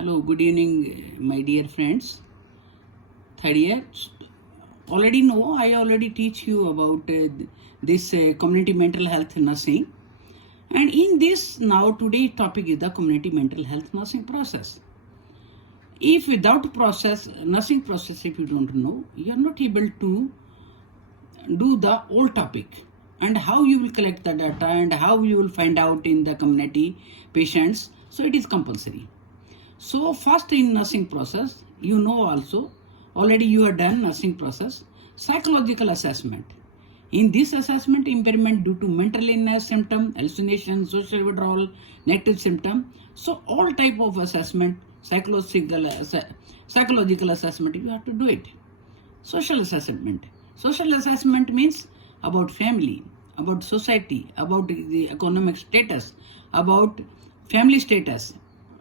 Hello, good evening, my dear friends. Third year. Already know, I already teach you about this community mental health nursing. And in this, now today topic is the community mental health nursing process. If without process, nursing process, if you don't know, you are not able to do the whole topic. And how you will collect the data and how you will find out in the community patients. So it is compulsory. So first in nursing process, you know also, already you have done nursing process, psychological assessment. In this assessment, impairment due to mental illness symptom, hallucination, social withdrawal, negative symptom. So all type of assessment, psychological assessment, you have to do it. Social assessment. Social assessment means about family, about society, about the economic status, about family status,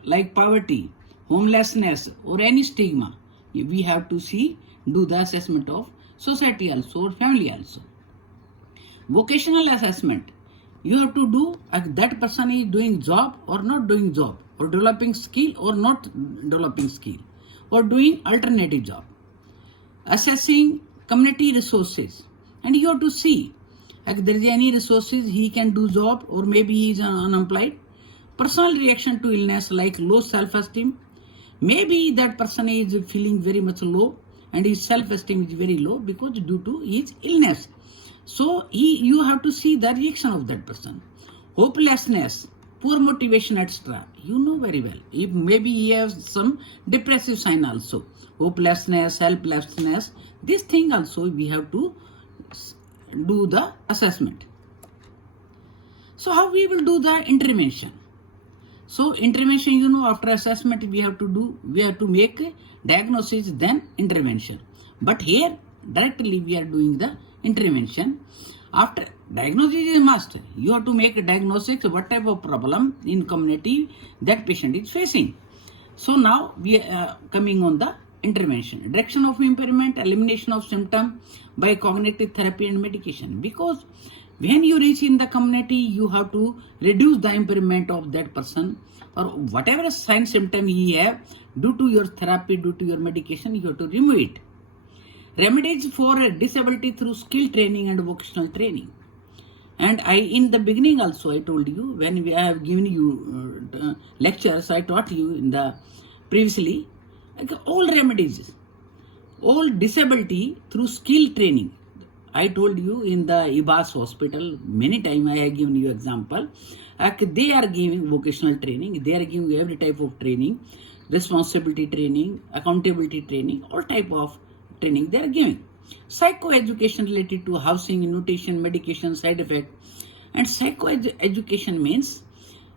like poverty, homelessness, or any stigma. We have to do the assessment of society also or family also. Vocational assessment. You have to do that person is doing job or not doing job, or developing skill or not developing skill, or doing alternative job. Assessing community resources, and you have to see if there is any resources he can do job or maybe he is unemployed. Personal reaction to illness like low self-esteem. Maybe that person is feeling very much low and his self-esteem is very low because due to his illness. So you have to see the reaction of that person. Hopelessness, poor motivation, etc. You know very well. If maybe he has some depressive sign also. Hopelessness, helplessness. This thing also we have to do the assessment. So how we will do the intervention? So intervention, you know, after assessment we have to make diagnosis, then intervention. But here directly we are doing the intervention. After diagnosis is must. You have to make a diagnosis what type of problem in community that patient is facing. So now we are coming on the intervention. Direction of impairment, elimination of symptom by cognitive therapy and medication. Because when you reach in the community, you have to reduce the impairment of that person or whatever sign symptom he have due to your therapy, due to your medication, you have to remove it. Remedies for disability through skill training and vocational training. And in the beginning also I told you, when we have given you lectures, I taught you in the previously, like all remedies, all disability through skill training. I told you in the IBAS hospital, many times I have given you example. They are giving vocational training, they are giving every type of training, responsibility training, accountability training, all type of training they are giving. Psychoeducation related to housing, nutrition, medication, side effect. And psychoeducation means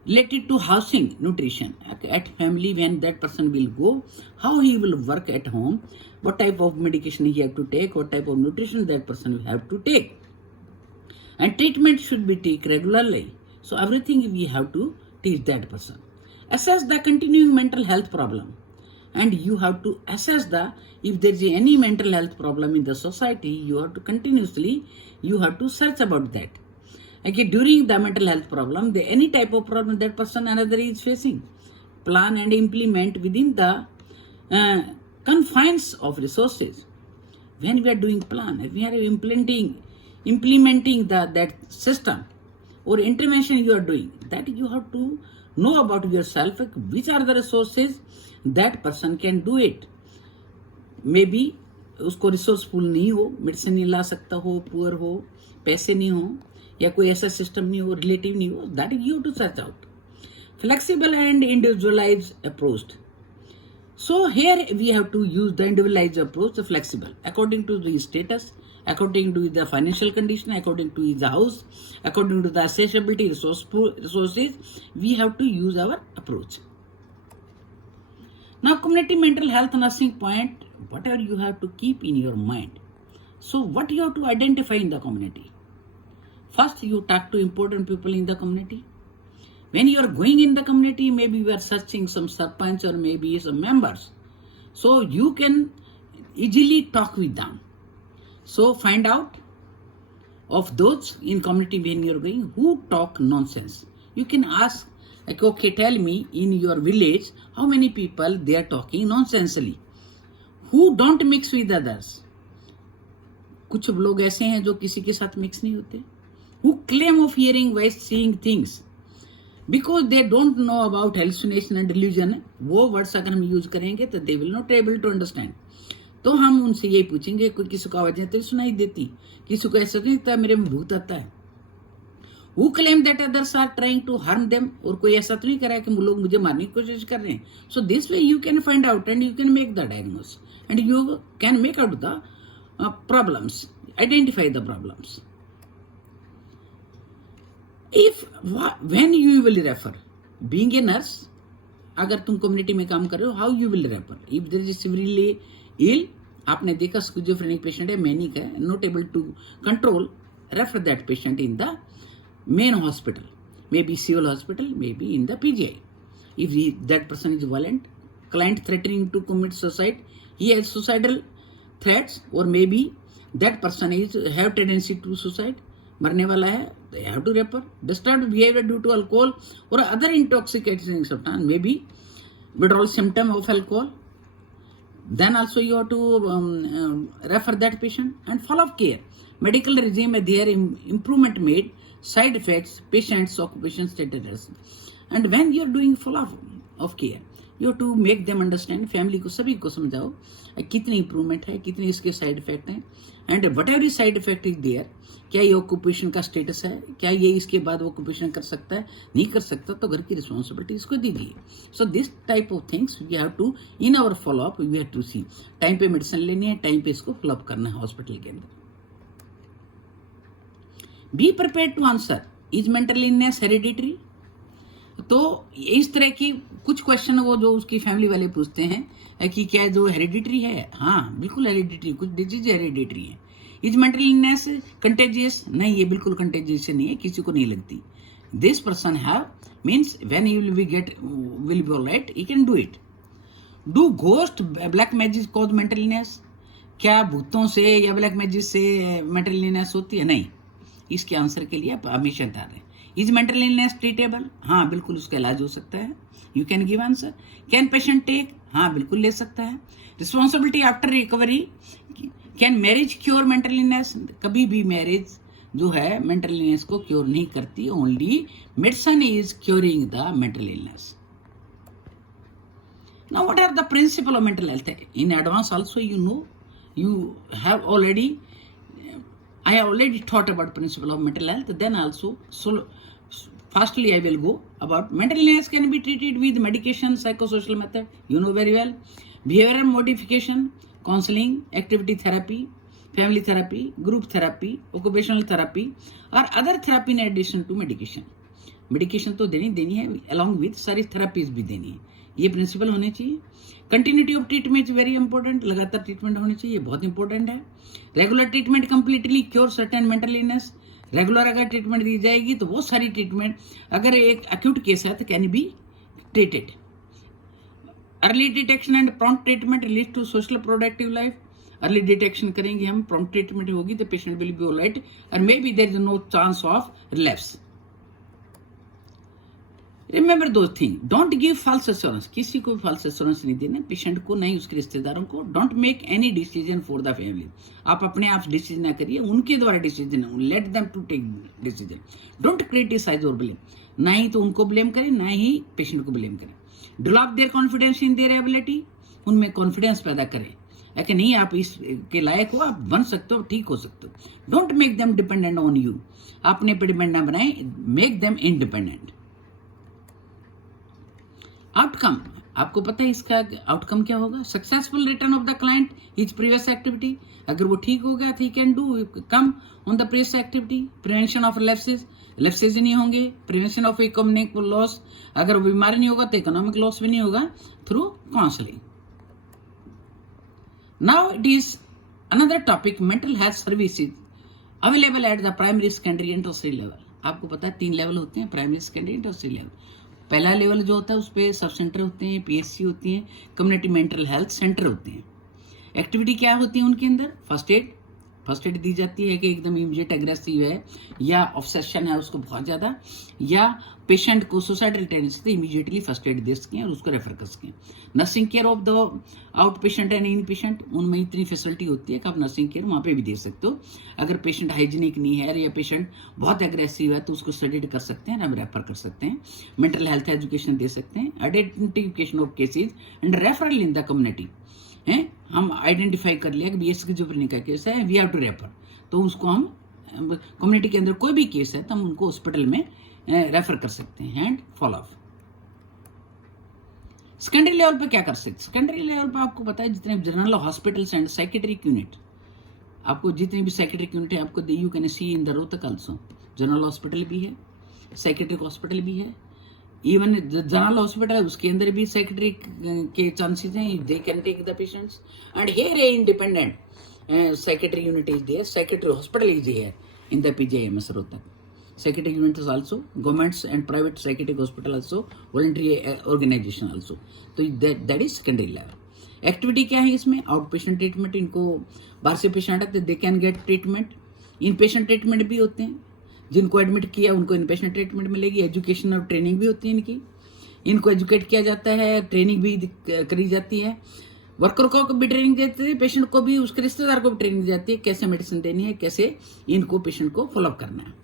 related to housing, nutrition, at family when that person will go, how he will work at home, what type of medication he have to take, what type of nutrition that person will have to take. And treatment should be taken regularly. So everything we have to teach that person. Assess the continuing mental health problem. And you have to assess if there is any mental health problem in the society, you have to continuously, you have to search about that. Okay, during the mental health problem, any type of problem that person another is facing, plan and implement within the confines of resources. When we are doing plan, we are implementing that system or intervention you are doing, that you have to know about yourself, which are the resources that person can do it. Maybe उसको resourceful नहीं हो, medicine नहीं ला सकता हो, poor हो, पैसे नहीं हो, या कोई ऐसा सिस्टम नहीं हो, रिलेटिव नहीं हो, that you have to search out. Flexible and individualized approach. So here we have to use the individualized approach, the flexible, according to the status, according to the financial condition, according to the house, according to the accessibility resources, we have to use our approach. Now community mental health nursing point, whatever you have to keep in your mind. So what you have to identify in the community? First, you talk to important people in the community. When you are going in the community, maybe you are searching some sarpanch or maybe some members. So you can easily talk with them. So find out of those in community when you are going who talk nonsense. You can ask like, okay, tell me in your village how many people they are talking nonsensely, who don't mix with others. कुछ लोग ऐसे हैं जो किसी के साथ mix नहीं होते, who claim of hearing while seeing things, because they don't know about hallucination and delusion. वो वर्ड्स अगर हम यूज करेंगे तो they will not able to understand. तो हम उनसे यही पूछेंगे, कोई किसी को आवाजें तो सुनाई देती, किसी को ऐसा नहीं लगता मेरे में भूत आता है. Who claim that others are trying to harm them, और कोई ऐसा तो नहीं कर रहा है कि लोग मुझे मारने की कोशिश कर रहे हैं. So this way you can find out and you can make the diagnosis and you can make out the problems, identify the problems. If when you will refer, being a nurse, अगर तुम community में काम कर रहे हो, how you will refer if there is severely ill, आपने देखा schizophrenic patient है, manic है, not able to control, refer that patient in the main hospital, maybe civil hospital, maybe in the PGI. If that person is violent, client threatening to commit suicide, he has suicidal threats, or maybe that person is have tendency to suicide, मरने वाला है, they have to refer. Disturbed behavior due to alcohol or other intoxicating substance, maybe withdrawal symptom of alcohol, then also you have to refer that patient. And follow-up care, medical regime, their improvement made, side effects, patient's occupation status. And when you are doing follow-up of care, you have to make them understand, family को सभी को समझाओ कितनी improvement है, कितने इसके side effect हैं, and whatever side effect is there, क्या ये ऑक्यूपेशन का स्टेटस है, क्या ये इसके बाद ऑक्यूपेशन कर सकता है, नहीं कर सकता, तो घर की रिस्पॉन्सिबिलिटी इसको दीजिए. So this type of things we have to in our follow up, we have to see time पे मेडिसिन लेनी है, टाइम पे इसको फॉलोअप करना है हॉस्पिटल के अंदर. Be prepare to answer, is mental illness hereditary. तो इस तरह की कुछ क्वेश्चन वो जो उसकी फैमिली वाले पूछते हैं कि क्या जो हेरिडिटरी है, हाँ बिल्कुल हेरिडिटरी, कुछ डिजीज हेरिडिटरी है. इज मेंटल इलनेस कंटेजियस, नहीं ये बिल्कुल कंटेजियस नहीं है, किसी को नहीं लगती. This person have means when he will be alright, he can do it. Do ghost black magic cause mental illness, क्या भूतों से या ब्लैक मैजिक से मेंटल इलनेस होती है? नहीं. इसके आंसर के लिए आप हमेशा तैयार रहें. इज मेंटल इलनेस ट्रीटेबल, हाँ बिल्कुल उसका इलाज हो सकता है. You can give answer. Can patient take, हाँ बिल्कुल ले सकता है. Responsibility after recovery, can marriage cure mental illness, कभी भी मैरिज जो है मेंटल इलनेस को क्योर नहीं करती, only medicine is curing the mental illness. Now what are the principle of mental health? In advance also you know, you have already, I have already taught about principle of mental health. Then also, so firstly I will go about mental illness can be treated with medication, psychosocial method, you know very well, behavioral modification, counseling, activity therapy, family therapy, group therapy, occupational therapy, or other therapy in addition to medication. Medication तो देनी है, along with सारी therapies भी देनी है. ये principal होने चाहिए. Continuity of treatment is very important, लगातार ट्रीटमेंट होनी चाहिए, बहुत इंपॉर्टेंट है. Regular treatment completely cure certain mental illness, regular अगर ट्रीटमेंट दी जाएगी तो बहुत सारी ट्रीटमेंट, अगर एक एक्यूट केस है तो can be treated. Early detection and prompt treatment lead to social productive life. Early detection करेंगे हम, प्रॉम्प्ट ट्रीटमेंट होगी तो patient will be alright and may be there is no chance of relapse. Remember दो thing, don't give false assurance, किसी को भी false assurance नहीं देना, पेशेंट को नहीं उसके रिश्तेदारों को. Don't make any decision for the family, आप अपने आप डिसीजन ना करिए, उनके द्वारा decision, let them to take decision. Don't criticise और ब्लेम, ना ही तो उनको ब्लेम करें ना ही पेशेंट को ब्लेम करें. Develop their confidence in their ability, उनमें कॉन्फिडेंस पैदा करें कि नहीं आप इसके लायक हो, आप बन सकते हो, ठीक हो सकते हो. Don't make them dependent on you, अपने पर डिपेंड ना बनाए, मेक देम इंडिपेंडेंट. आउटकम, आपको पता है इसका आउटकम क्या होगा? Successful return of the client his previous activity, अगर वो ठीक हो गया तो he can do come on the previous activity. Prevention of lapses नहीं होंगे. प्रिवेंशन ऑफ इकोनॉमिक लॉस, अगर वो बीमार नहीं होगा तो इकोनॉमिक लॉस भी नहीं होगा through counselling. Now it is another topic, mental health services available at the primary, secondary and tertiary level. आपको पता है 3 लेवल होते हैं, primary, secondary and tertiary level. पहला लेवल जो होता है उस पर सब सेंटर होते हैं, पीएचसी होती हैं, कम्युनिटी मेंटल हेल्थ सेंटर होते हैं. एक्टिविटी क्या होती है उनके अंदर? फर्स्ट एड, फर्स्ट एड दी जाती है कि एकदम इमीडिएट एग्रेसिव है या ऑब्सेशन है उसको बहुत ज़्यादा, या पेशेंट को सुसाइडल टेंडेंसी तो इमीडिएटली फर्स्ट एड दे सकें और उसको रेफर कर सकें। Nursing care of the out patient and in patient, उनमें इतनी फैसिलिटी होती है कि आप नर्सिंग केयर वहाँ पे भी दे सकते हो। अगर पेशेंट हाइजीनिक नहीं है या पेशेंट बहुत एग्रेसिव है तो उसको स्टडीड कर सकते हैं, हम रेफर कर सकते हैं। मेंटल हेल्थ एजुकेशन दे सकते हैं, identification of cases and referral in the community है। हम आइडेंटिफाई कर लिया कि बी स्किज़ोफ्रेनिया का केस है, वी हैव टू रेफर, तो उसको हम कम्युनिटी के अंदर कोई भी केस है तो हम उनको हॉस्पिटल में रेफर कर सकते हैं and follow up. Secondary level पे क्या कर सकते हैं? सेकेंडरी लेवल पे आपको पता है जितने general hospitals and psychiatric unit, आपको जितनी भी साइकेट्रिक यूनिट है आपको you can see in the Rohtak also, general hospital भी है, साइकेट्रिक हॉस्पिटल भी है, इवन जनरल हॉस्पिटल है उसके अंदर भी साइकेट्रिक के चांसेस हैं, they can take the patients and here a independent psychiatric unit is there, psychiatric hospital is there in the PGIMS Rohtak. Psychiatric unit is also governments and private psychiatric hospital also, voluntary organization also. तो that is secondary level. Activity क्या है इसमें? Out patient treatment, इनको बाहर से patient आते they can get treatment, in patient treatment भी होते हैं, जिनको एडमिट किया उनको इन पेशेंट ट्रीटमेंट मिलेगी, एजुकेशन और ट्रेनिंग भी होती है इनकी, इनको एजुकेट किया जाता है, ट्रेनिंग भी करी जाती है, वर्कर को भी ट्रेनिंग देते हैं, पेशेंट को भी उसके रिश्तेदार को भी ट्रेनिंग दी जाती है कैसे मेडिसिन देनी है, कैसे इनको पेशेंट को फॉलोअप करना है।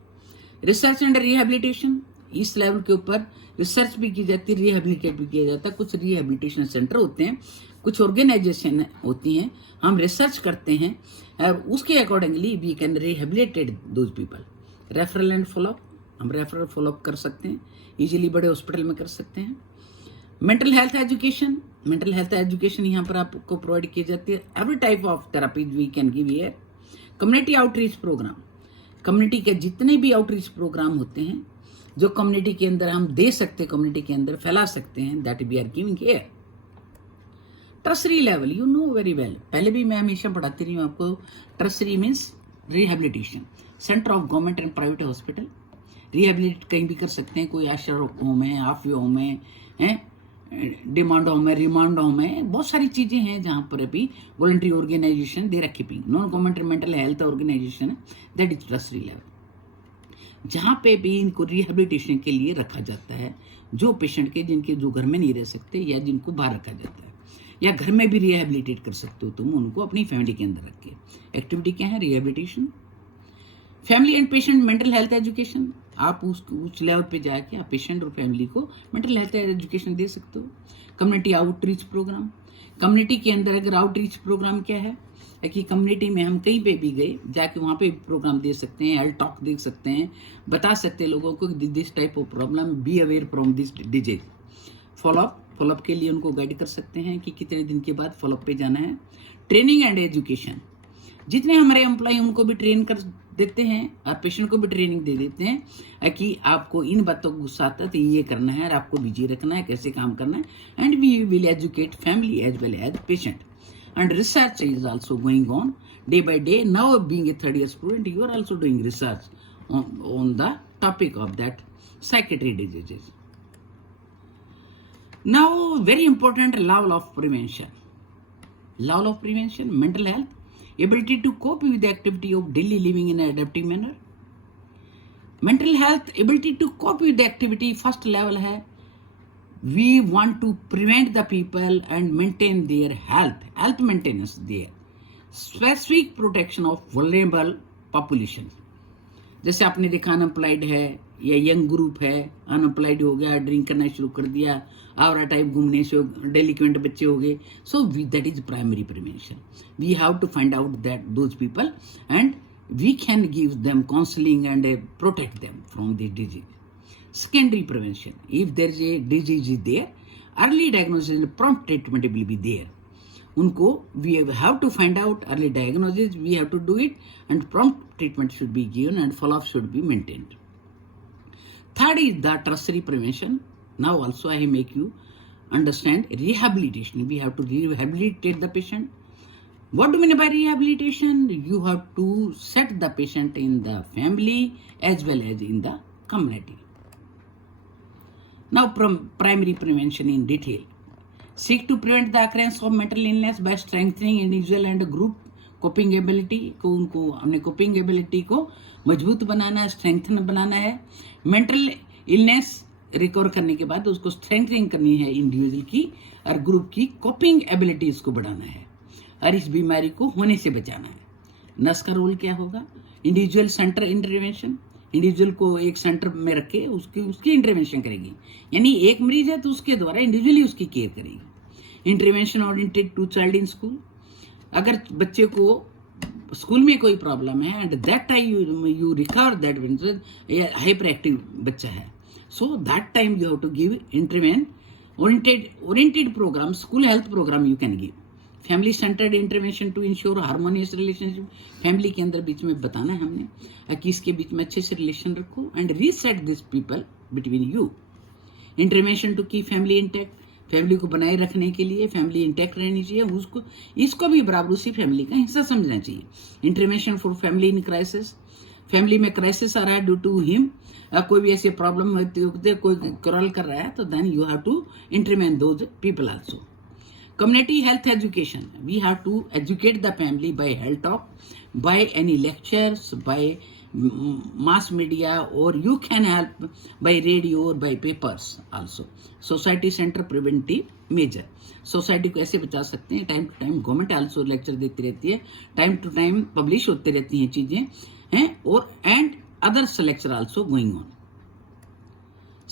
रिसर्च एंड रिहेबिलिटेशन, इस लेवल के ऊपर रिसर्च भी की जाती है, रिहेबिलिटेट भी किया जाता है। कुछ रिहेबिलिटेशन सेंटर होते हैं, कुछ ऑर्गेनाइजेशन होती हैं, हम रिसर्च करते हैं और उसके accordingly we can rehabilitate those people. Referral and follow up, हम रेफरल फॉलोअप कर सकते हैं, इजीली बड़े हॉस्पिटल में कर सकते हैं। Mental health education, mental health education यहाँ पर आपको प्रोवाइड की जाती है। Every type of therapies we can give here. Community outreach programme, community के जितने भी आउटरीच प्रोग्राम होते हैं जो कम्युनिटी के अंदर हम दे सकते हैं, कम्युनिटी के अंदर फैला सकते हैं, that we are giving here. Tertiary level, you know very well, पहले भी मैं हमेशा पढ़ाती रही हूँ आपको। Tertiary means rehabilitation, centre of government and private hospital, rehabilitate कहीं भी कर सकते हैं, कोई आश्रय होम है, हाफी होम है, डिमांड होम है, रिमांड होम है, बहुत सारी चीजें हैं जहां पर अभी वॉलंटरी ऑर्गेनाइजेशन दे रखी भी, non government mental health organisation, that is tertiary level, जहां पे भी इनको रिहेबिलिटेशन के लिए रखा जाता है, जो पेशेंट के जिनके जो घर में नहीं रह सकते या जिनको बाहर रखा जाता है, या घर में भी रिहेबिलिटेट कर सकते हो तुम उनको अपनी फैमिली के अंदर रख के। एक्टिविटी क्या है? Rehabilitation. Family and patient mental health education, आप उस लेवल पे जाके आप पेशेंट और फैमिली को मेंटल हेल्थ एजुकेशन दे सकते हो। कम्युनिटी आउटरीच प्रोग्राम, कम्युनिटी के अंदर अगर आउटरीच प्रोग्राम क्या है कि कम्युनिटी में हम कहीं पे भी गए जाके वहाँ पे प्रोग्राम दे सकते हैं, हेल्थ टॉक दे सकते हैं, बता सकते हैं लोगों को this type of problem, be aware from this disease. Follow up के लिए उनको गाइड कर सकते हैं कि कितने दिन के बाद फॉलोअप पे जाना है। ट्रेनिंग एंड एजुकेशन, जितने हमारे एम्प्लॉय उनको भी ट्रेन कर देते हैं और पेशेंट को भी ट्रेनिंग दे देते हैं कि आपको इन बातों को गुस्सा आता है तो ये करना है और आपको बिजी रखना है, कैसे काम करना है, and we will educate family as well as patient. And research is also going on day by day. Now being a third year student you are also doing research on the topic of that psychiatric diseases. Now very important, level of prevention. Level of prevention, mental health, ability to cope with the activity of daily living in an adaptive manner. Mental health, ability to cope with the activity, first level है, we want to prevent the people and maintain their health maintenance there. Specific protection of vulnerable population. जैसे आपने देखा unemployed है या young group है, unemployed हो गया, drink करना शुरू कर दिया, आवरा टाइप घूमने से डेलिक्वेंट बच्चे हो गए, so that is primary prevention. We have to find out that those people and we can give them counselling and protect them from this disease. Secondary prevention, if there is a disease is there, early diagnosis and prompt treatment will be there. उनको we have to find out early diagnosis, we have to do it, and prompt treatment should be given and follow-up should be maintained. Third is the tertiary prevention. Now also I make you understand rehabilitation. We have to rehabilitate the patient. What do you mean by rehabilitation? You have to set the patient in the family as well as in the community. Now primary prevention in detail. Seek to prevent the occurrence of mental illness by strengthening individual and group coping ability को, उनको हमने coping ability को मजबूत बनाना है, strengthen बनाना है। Mental illness recover करने के बाद उसको स्ट्रेंथनिंग करनी है इंडिविजुअल की और ग्रुप की कोपिंग एबिलिटीज को बढ़ाना है और इस बीमारी को होने से बचाना है। नर्स का रोल क्या होगा? इंडिविजुअल सेंटर इंटरवेंशन, इंडिविजुअल को एक सेंटर में रख के उसकी इंटरवेंशन करेगी, यानी एक मरीज है तो उसके द्वारा इंडिविजुअली उसकी केयर करेगी। Intervention oriented to child in school, अगर बच्चे को स्कूल में कोई प्रॉब्लम है and that time you recover that hyperactive बच्चा है, so that time you have to give intervene oriented program, school health program you can give. Family centred intervention to ensure harmonious relationship, family के अंदर बीच में बताना है हमने कि इसके बीच में अच्छे से रिलेशन रखो and reset this people between you. Intervention to keep family intact, family को बनाए रखने के लिए फैमिली इंटैक्ट रहनी चाहिए, उसको इसको भी बराबर उसी फैमिली का हिस्सा समझना चाहिए। Intervention for family in crisis, family में क्राइसिस आ रहा है ड्यू टू हिम, कोई भी ऐसी प्रॉब्लम होती है, कोई क्रॉल कर रहा है, तो then you have to intervene those people also. Community health education, we have to educate the family by health talk, by any lectures, by mass media, or you can help by radio or by papers also. Society center preventive measure, सोसाइटी को ऐसे बचा सकते हैं, time to time government also lecture देती रहती है, time to time publish होती रहती हैं चीजें हैं, और and others lecture also going on.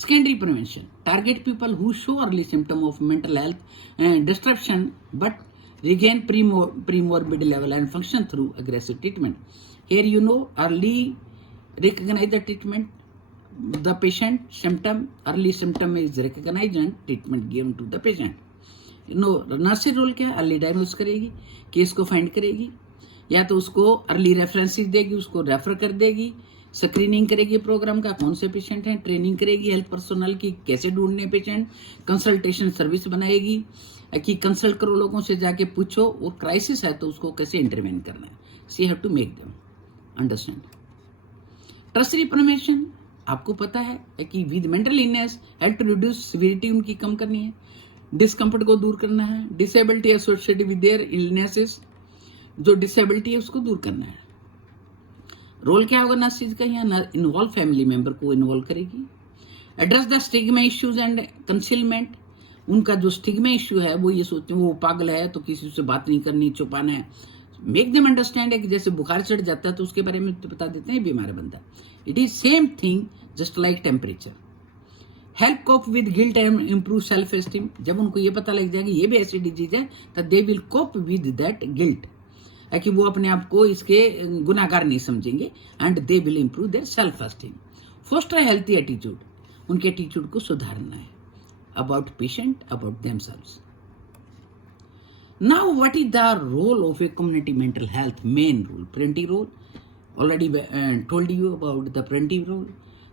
Secondary prevention, target people who show early symptom of mental health disruption but regain premorbid level and function through aggressive treatment. Here you know, early recognize the treatment, the patient symptom, early symptom is recognized and treatment given to the patient. You know, nurse role क्या है? Early diagnose करेगी, case को find करेगी, या तो उसको early references देगी, उसको रेफर कर देगी, स्क्रीनिंग करेगी प्रोग्राम का, कौन से पेशेंट हैं, ट्रेनिंग करेगी हेल्थ पर्सोनल की कैसे ढूंढने पेशेंट, कंसल्टेशन सर्विस बनाएगी कि कंसल्ट करो लोगों से, जाके पूछो, और क्राइसिस है तो उसको कैसे इंटरवेन करना है। See have to make them understand. Tertiary prevention, आपको पता है कि with mental illness help to reduce severity उनकी कम करनी है, डिस्कम्फर्ट को दूर करना है, disability associated with their illnesses, जो डिसेबिलिटी है उसको दूर करना है। रोल क्या होगा नर्स चीज का? यहाँ इन्वॉल्व फैमिली मेंबर को इन्वॉल्व करेगी। Address the stigma issues and concealment, उनका जो स्टिग्मा इश्यू है वो ये सोचते हैं वो पागल है तो किसी से बात नहीं करनी, छुपाना है। मेक देम अंडरस्टैंड है कि जैसे बुखार चढ़ जाता है तो उसके बारे में तो बता देते हैं बीमार बंदा, it is same thing just like temperature. Help cope with guilt and improve self esteem, जब उनको ये पता लग जाएगा ये भी ऐसी डिजीज है तो they will cope with that guilt, कि वो अपने आप को इसके गुनाहगार नहीं समझेंगे, and they will improve their self esteem. Foster healthy attitude, उनके एटीट्यूड को सुधारना है about patient, about themselves. Now what is the role of a community mental health? Main role, preventive role, already told you about the preventive role,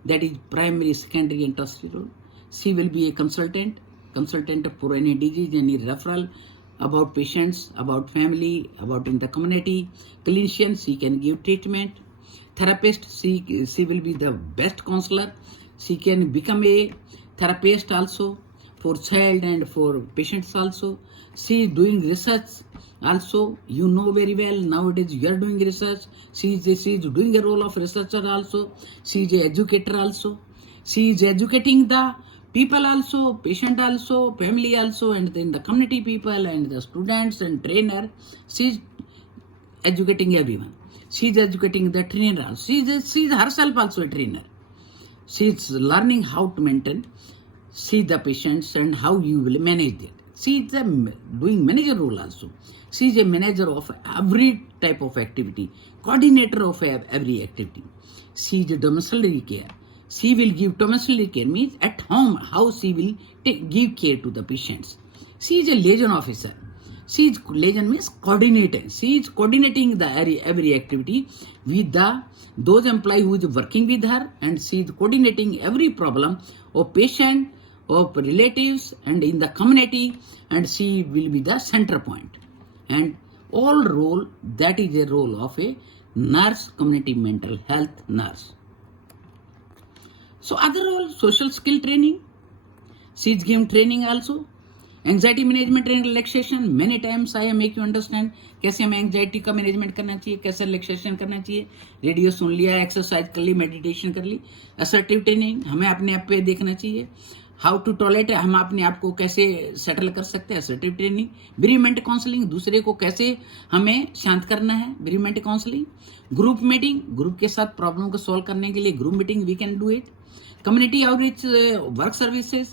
that is primary, secondary and tertiary role. She will be A consultant for any disease, any referral about patients, about family, about in the community. Clinician, she can give treatment. Therapist, she will be the best counselor. She can become a therapist also for child and for patients also. She is doing research also. You know very well nowadays you are doing research. She is doing a role of researcher also. She is an educator also. She is educating the people also, patient also, family also, and then the community people and the students and trainer. She is educating everyone. She is educating the trainer also. She is herself also a trainer. She is learning how to maintain, see the patients and how you will manage that. She is doing manager role also. She is a manager of every type of activity, coordinator of every activity. She is a domiciliary care. She will give domiciliary care, means at home how she will give care to the patients. She is a liaison officer. She is liaison means coordinating. She is coordinating the every activity with those employees who is working with her, and she is coordinating every problem of patient, of relatives, and in the community, and she will be the center point. And all role, that is a role of a nurse, community mental health nurse. So other role, social skill training. She is giving training also. Anxiety management and relaxation, many times I make you understand कैसे हमें anxiety का management करना चाहिए, कैसे relaxation करना चाहिए। Radio सुन लिया, exercise कर ली, मेडिटेशन कर ली। असर्टिव ट्रेनिंग, हमें अपने आप पे देखना चाहिए। हाउ टू टॉलरेट, हम अपने आप को कैसे सेटल कर सकते हैं, असर्टिव ट्रेनिंग। बेरीमेंट काउंसलिंग, दूसरे को कैसे हमें शांत करना है, bereavement counselling. Group meeting, group के साथ प्रॉब्लम को सॉल्व करने के लिए group meeting we can do it. Community outreach work services,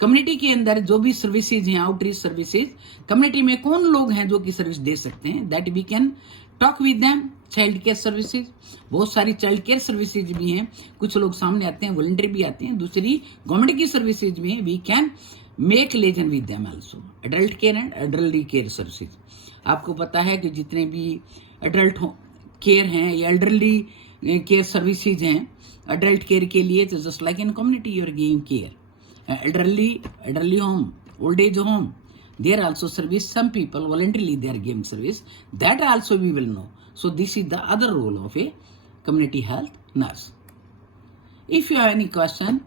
community के अंदर जो भी सर्विसेज हैं, आउटरीच सर्विसेज, कम्युनिटी में कौन लोग हैं जो कि सर्विस दे सकते हैं, that we can talk with them. Child care services, बहुत सारी चाइल्ड केयर सर्विसेज भी हैं, कुछ लोग सामने आते हैं, वॉलंटियर भी आते हैं। दूसरी गवर्नमेंट की सर्विसेज में we can make liaison with them also. Adult care and elderly care services, आपको पता है कि जितने भी एडल्ट केयर हैं या एल्डरली केयर सर्विसेज हैं, एडल्ट केयर के लिए तो just like in community you are giving care. elderly home, old age home, there also service, some people voluntarily they are giving service, that also we will know. So this is the other role of a community health nurse. If you have any question,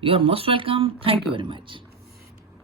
you are most welcome. Thank you very much.